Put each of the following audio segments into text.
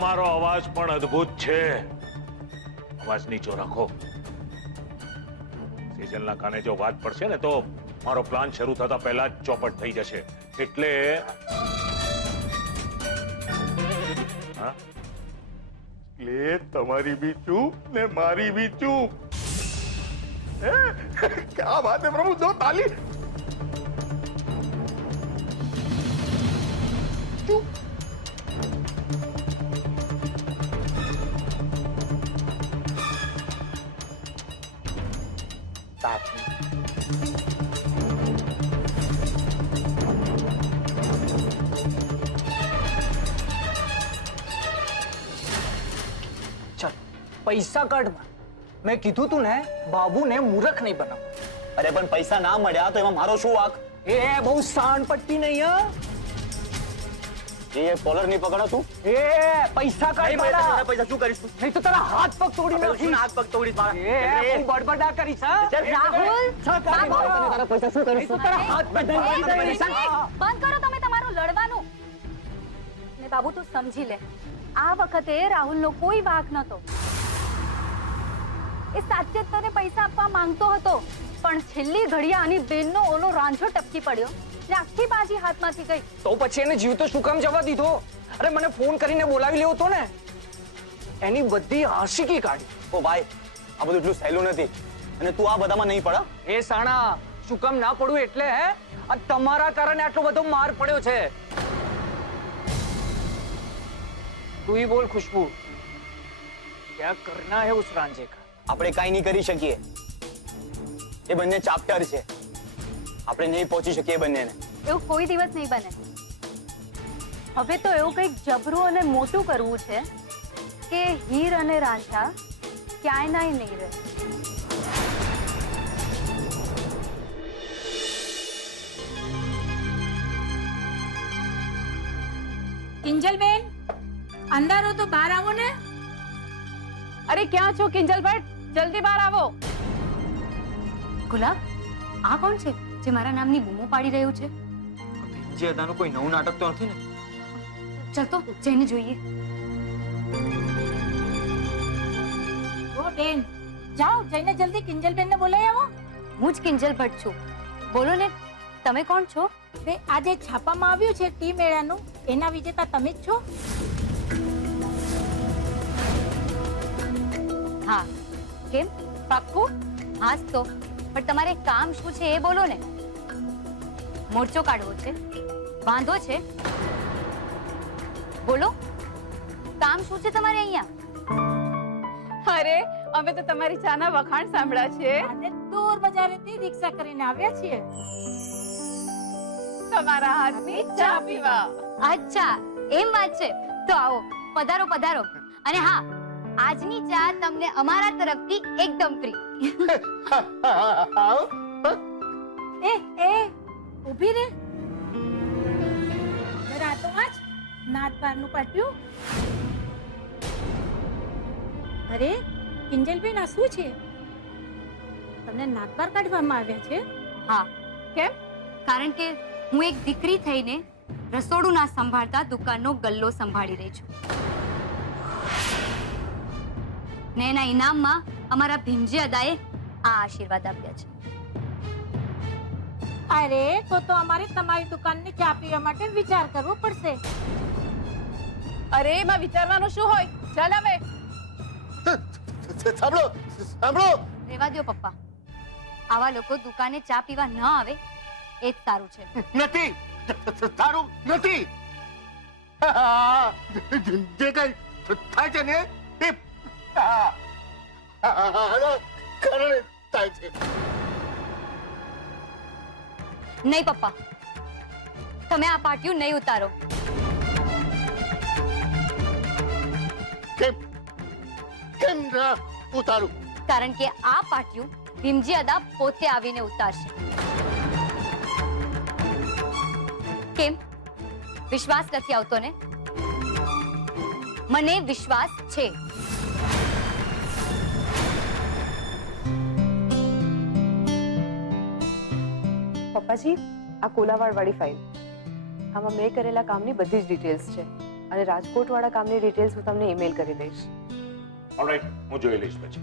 તમારો અવાજ પણ અદ્ભુત છે. અવાજ નીચો રાખો. સેજલના કાને જો વાત પડશે ને તો મારો પ્લાન શરૂ થતા પહેલા જ ચોપટ થઈ જશે. એટલે હા, લે તમારી બી ચૂપ ને મારી બી ચૂપ. क्या बात है प्रभु, दो ताली. चुप. चल पैसा काट. मैं कीधु तू ने बाबू ने मूर्ख नहीं बनाओ. अरे पण पैसा ना मळ्या तो एमा मारो शुं वाक? ए बहु सांड पट्टी नहीं है. ये कॉलर नहीं पकड़ा तू? ए पैसा काट. नहीं पैसा शू करीस तू? नहीं तो तेरा हाथ पग तोड़ी नाखी. हाथ पग तोड़ी मारा. ए तू बड़बड़ा करीस हा? રાહુલ तारा पैसा शू करीस तू? तेरा हाथ पे બંધ કરો તમે તમારું લડવાનું. ને બાબુ તું સમજી લે, આ વખતે રાહુલનો કોઈ વાંક નતો. એ સાચે તને પૈસા આપવા માંગતો હતો, પણ છેલ્લી ઘડીએ આની બેનનો ઓલો રાંझो ટપકી પડ્યો ને આખી બાજી હાથમાંથી ગઈ. તો પછી એને જીવ તો શું કામ જવા દીધો? અરે મને ફોન કરીને બોલાવી લેવો તો ને. એની બધી આશિકી કાઢી. ઓ ભાઈ, આ બધું એટલું સહેલું નથી અને તું આ બધામાં નહીં પડા. એ સાણા શું કામ ના પડું એટલે હે? આ તમારા કારણે આટલો બધો માર પડ્યો છે. તું ही बोल खुशबू, क्या करना है उस रांझे का? આપણે કાઈ નહીં કરી શકીએ. એ બંને ચાપ્ટર છે. આપણે નહીં પહોંચી શકીએ બંનેને. એવું કોઈ દિવસ નહીં બને. હવે તો એવું કંઈક જબરું અને મોટું કરવું છે કે હીર અને રાંઝા ક્યાંય નાય નહીં રહે. કિંજલબેન, અંદર હો તો બહાર આવો ને. અરે ક્યાં છો કિંજલ ભટ્ટ? જલ્દી બહાર આવો. ગુલાબ, આ કોણ છે જે મારા નામની બૂમો પાડી રહ્યું છે? જે અદાનું કોઈ નવું નાટક તો નથી ને? ચાલ તો જઈને જોઈએ. ઓ બેન, જાઓ જઈને જલ્દી કિંજલબેન ને બોલાવી આવો. હું જ કિંજલ ભટ્ટ છું. બોલો ને, તમે કોણ છો? તે આજે છાપામાં આવ્યું છે ટી મેળાનું, એના વિજેતા તમે જ છો? હા. કેમ, પાક્કું? હાસ તો, પણ તમારે કામ શું છે એ બોલો ને. મોરચો કાઢવો છે? વાંધો છે? બોલો, કામ શું છે તમારે અહીંયા? અરે અમે તો તમારી ચાના વખાણ સાંભળ્યા છે. અને દૂર બજારેથી રિક્ષા કરીને આવ્યા છીએ તમારા હાથની ચા પીવા. અચ્છા, એમ વાત છે. તો આવો, પધારો પધારો. અને હા, આજની ચા તમને અમારા તરફથી એકદમ ફ્રી. એ ઊભી રે. જરા તો આજ નાત બારનું પાટ્યું. અરે કિંજલબેન, આ શું છે? તમને નાત બાર કાઢવામાં આવ્યા છે? હા. કેમ? કારણ કે હું એક દીકરી થઈને રસોડું ના સંભાળતા દુકાનનો ગલ્લો સંભાળી રહી છું. ને એના ઇનામમાં અમારા ભીમજી અદાએ આ આશીર્વાદ આપ્યા છે. અરે તો અમારે તમારી દુકાનની ચા પીવા માટે વિચાર કરવો પડશે. અરે એમાં વિચારવાનું શું હોય? ચાલ હવે. સાંભળો સાંભળો. રેવા દ્યો પપ્પા. આવા લોકો દુકાને ચા પીવા ન આવે એ જ સારું છે. નથી સારું નથી. જે કઈ થાય છે ને એ કારણે થાય છે. નહીં પપ્પા, તમે આ પાટિયું નહીં ઉતારો. કેમ કેમ ના ઉતારું? કારણ કે આ પાટિયું ભીમજી અદા પોતે આવીને ઉતારશે. કેમ, વિશ્વાસ નથી આવતો ને? મને વિશ્વાસ છે. પપ્પાજી, આ કોલાવાડ વાળી ફાઇલ, આમાં મેં કરેલા કામની બધી જ ડિટેલ્સ છે. અને રાજકોટવાળા કામની ડિટેલ્સ હું તમને ઈમેલ કરી દઈશ. ઓલરાઈટ, હું જોઈ લઈશ પછી.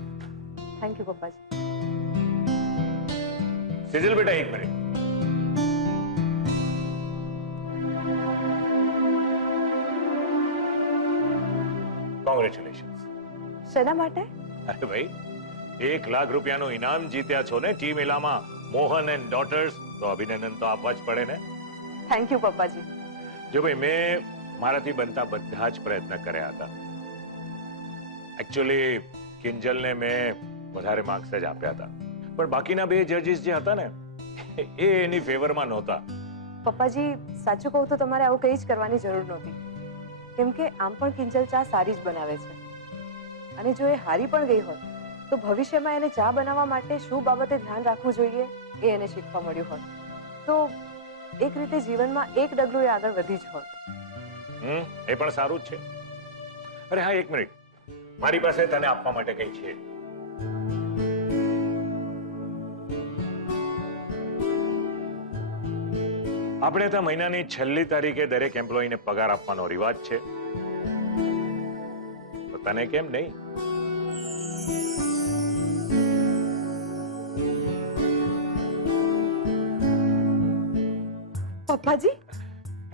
Thank you પપ્પાજી. સેજલ બેટા, એક મિનિટ. કોંગ્રેચ્યુલેશન્સ. શેના માટે? અરે ભાઈ, 1 લાખ રૂપિયાનું ઇનામ જીત્યા છો ને ટીમ ઇલામાં, મોહન એન્ડ ડોટર્સ, તો અભિનંદન તો આપવા જ પડે ને. થેન્ક યુ પપ્પાજી. જો ભાઈ, મેં મારાથી બનતા બધા જ પ્રયત્ન કર્યા હતા. એકચ્યુઅલી કિંજલને મેં વધારે માર્ક્સ જ આપ્યા હતા, પણ બાકીના 2 જજીસ જે હતા ને એ એની ફેવરમાં નહોતા. પપ્પાજી, સાચું કહું તો તમારે આવું કંઈ જ કરવાની જરૂર નહોતી, કેમ કે આમ પણ કિંજલ ચા સારી જ બનાવે છે. અને જો એ હારી પણ ગઈ હોત તો ભવિષ્યમાં એને ચા બનાવવા માટે શું બાબતે ધ્યાન રાખવું જોઈએ એ એને શીખવા મળ્યું હોત. તો એક રીતે જીવનમાં એક ડગલું એ આગળ વધી જ હોત. એ પણ સારું જ છે. અરે હા, એક મિનિટ, મારી પાસે તને આપવા માટે કંઈ છે. આપણે ત્યાં મહિનાની છેલ્લી તારીખે દરેક એમ્પ્લોયીને પગાર આપવાનો રિવાજ છે, તો તને કેમ નહીં? પપ્પાજી,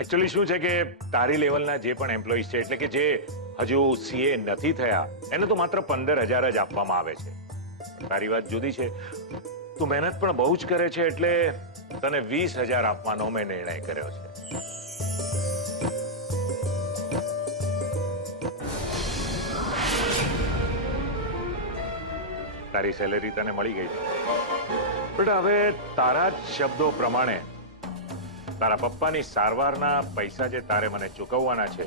એકચ્યુઅલી શું છે કે તારી લેવલના જે પણ એમ્પ્લોઈઝ છે, એટલે કે જે હજુ સીએ નથી થયા, એને તો માત્ર 15,000 જ આપવામાં આવે છે. તારી વાત જુદી છે, તું મહેનત પણ બહુ જ કરે છે, એટલે તને 20,000 આપવાનો મેં નિર્ણય કર્યો છે. તારી સેલેરી તને મળી ગઈ છે બેટા. હવે તારા જ શબ્દો પ્રમાણે તારા પપ્પાની સારવારના પૈસા જે તારે મને ચૂકવવાના છે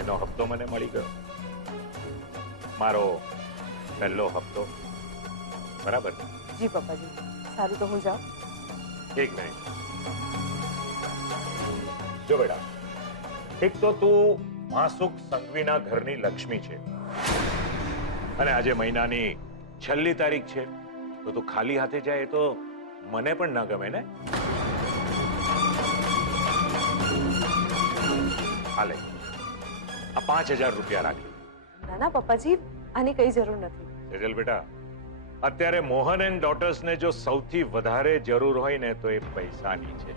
એનો હપ્તો મને મળી ગયો. મારો પહેલો હપ્તો. બરાબર? જી પપ્પાજી. સારું, તો હું જાઉં? એક મિનિટ. જો બેટા, એક તો તું માસુક સંઘવીના ઘરની લક્ષ્મી છે, અને આજે મહિનાની છેલ્લી તારીખ છે, તો તું ખાલી હાથે જાય એ તો મને પણ ન ગમે ને. હાલે, આ 5,000 રૂપિયા રાખી. ના ના પપ્પાજી, આની કઈ જરૂર નથી. સેજલ બેટા, અત્યારે મોહન એન્ડ ડોટર્સને જો સૌથી વધારે જરૂર હોય ને તો એ પૈસાની છે,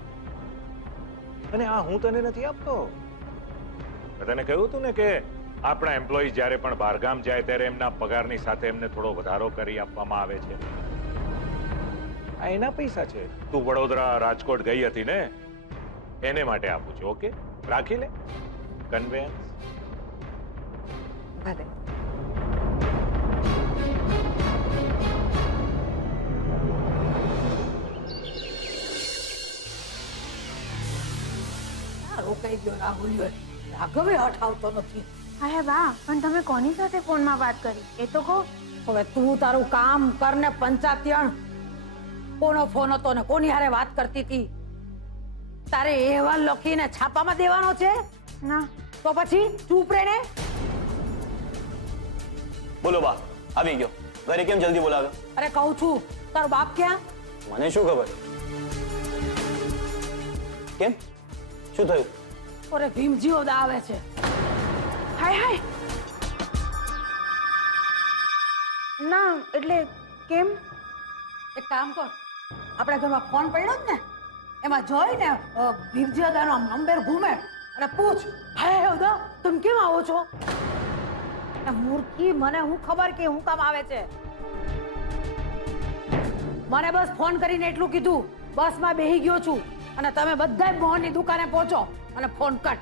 અને આ હું તને નથી આપતો. મેં તને કહ્યું હતું ને કે આપણા એમ્પ્લોઈઝ જ્યારે પણ બહારગામ જાય ત્યારે એમના પગારની સાથે એમને થોડો વધારો કરી આપવામાં આવે છે. આ એના પૈસા છે. તું વડોદરા, રાજકોટ ગઈ હતી ને, એને માટે આપું છું. ઓકે, રાખી લે. કન્વેન્સ. ભલે. રોકાઈ ગયો રાહુલ. રાઘવે હઠ આવતો નથી. અરે વાહ, પણ તમે કોની સાથે ફોનમાં વાત કરી એ તો કહો. હવે તું તારું કામ કર ને પંચાયણ. કોનો ફોન હતો ને કોની હારે વાત કરતી હતી? તારે અહેવાલ લખીને છાપામાં દેવાનો છે? ના. તો પછી ચૂપ રહેને. બોલો બા, આવી ગયો. ઘરે કેમ જલ્દી બોલાવ્યો? અરે કહું છું, તારો બાપ ક્યાં? મને શું ખબર? કેમ, શું થયું? ઓરે ભીમજીઓ આવે છે. હાય હાય. ના, એટલે કેમ? એક કામ કર, આપણા ઘરમાં ફોન પડ્યો જ ને, એમાં જોઈને ભીમજી દાનો નંબર ઘૂમે અને પૂછ, હાય ઉદા તમે કેમ આવો છો? મૂર્ખી, મને હું ખબર કે હું કામ આવે છે. મને બસ ફોન કરીને એટલું કીધું, બસમાં બેહી ગયો છું અને તમે બધા મોહનની દુકાને પહોંચો અને ફોન કટ.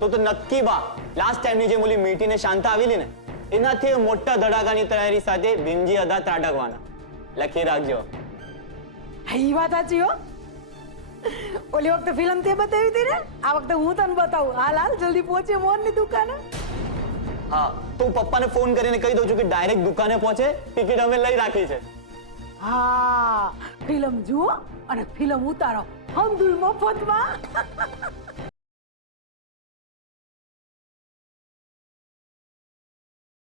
તો નક્કી બા, લાસ્ટ ટાઈમની જે મૂલી મીટીને શાંતા આવેલી ને, એનાથી મોટા ધડાકાની તૈયારી સાથે ભીમજી અદા ત્રાટકવાના. લખી રાખજો. એ વાત સાચી હો. ઓલી વખતે ફિલ્મ તે બતાવી હતી ને, આ વખતે હું તને બતાવું. હાલ હાલ જલ્દી પહોંચે મોહનની દુકાને. હા, તો હું પપ્પાને ફોન કરીને કહી દઉં છું કે ડાયરેક્ટ દુકાને પહોંચે. ટિકિટ અમે લઈ રાખી છે. હા, ફિલ્મ જુઓ અને ફિલ્મ ઉતારો. હમ દુલ મફતમાં.